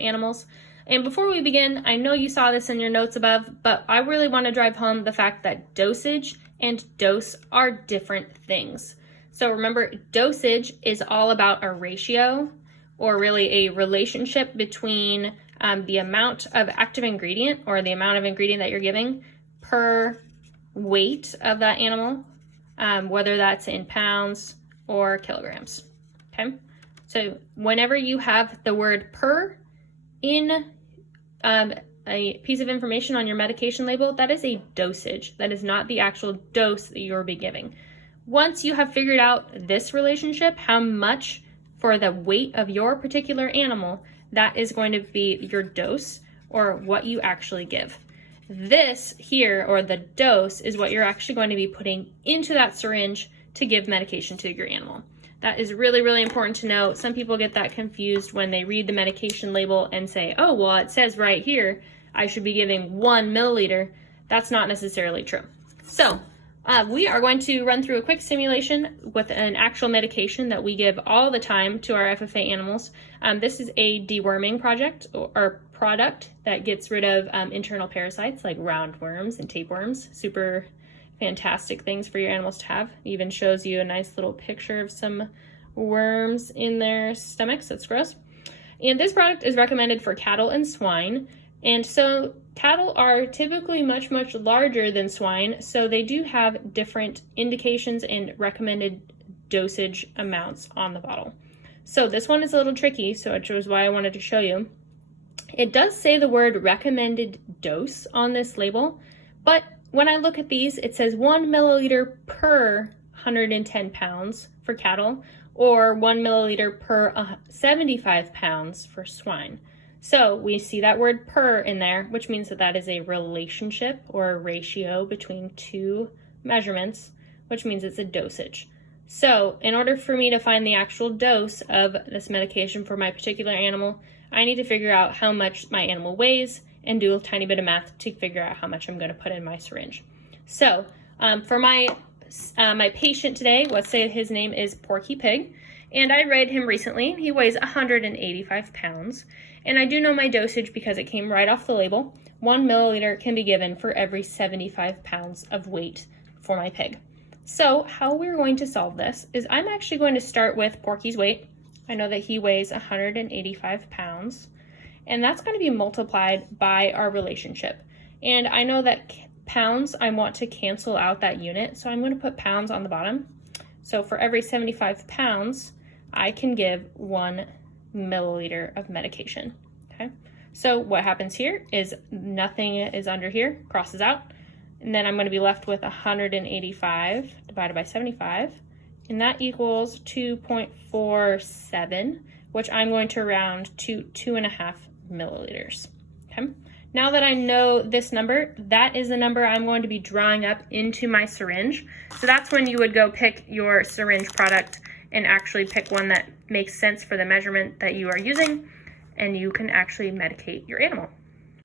animals. And before we begin, I know you saw this in your notes above, but I really want to drive home the fact that dosage and dose are different things. So remember, dosage is all about a ratio, or really a relationship between the amount of active ingredient, or the amount of ingredient that you're giving, per weight of that animal, whether that's in pounds or kilograms. Okay, so whenever you have the word per in a piece of information on your medication label, that is a dosage. That is not the actual dose that you'll be giving. Once you have figured out this relationship, how much for the weight of your particular animal, that is going to be your dose, or what you actually give. This here, or the dose, is what you're actually going to be putting into that syringe to give medication to your animal. That is really, really important to know. Some people get that confused when they read the medication label and say, oh, well, it says right here I should be giving 1 milliliter. That's not necessarily true. So we are going to run through a quick simulation with an actual medication that we give all the time to our FFA animals. This is a deworming project or product that gets rid of internal parasites like roundworms and tapeworms. Super fantastic things for your animals to have. It even shows you a nice little picture of some worms in their stomachs. That's gross. And this product is recommended for cattle and swine. And so cattle are typically much, much larger than swine, so they do have different indications and recommended dosage amounts on the bottle. So this one is a little tricky, so which was why I wanted to show you. It does say the word recommended dose on this label, but when I look at these, it says 1 milliliter per 110 pounds for cattle, or 1 milliliter per 75 pounds for swine. So we see that word per in there, which means that that is a relationship or a ratio between two measurements, which means it's a dosage. So in order for me to find the actual dose of this medication for my particular animal, I need to figure out how much my animal weighs and do a tiny bit of math to figure out how much I'm going to put in my syringe. So for my patient today, let's say his name is Porky Pig, and I read him recently. He weighs 185 pounds, and I do know my dosage because it came right off the label. 1 milliliter can be given for every 75 pounds of weight for my pig. So how we're going to solve this is I'm actually going to start with Porky's weight. I know that he weighs 185 pounds, and that's going to be multiplied by our relationship. And I know that pounds, I want to cancel out that unit, so I'm going to put pounds on the bottom. So for every 75 pounds, I can give 1 milliliter of medication. Okay, so what happens here is nothing is under here, crosses out, and then I'm going to be left with 185 divided by 75, and that equals 2.47, which I'm going to round to 2.5 milliliters. Okay, now that I know this number, that is the number I'm going to be drawing up into my syringe. So that's when you would go pick your syringe product and actually pick one that makes sense for the measurement that you are using, and you can actually medicate your animal.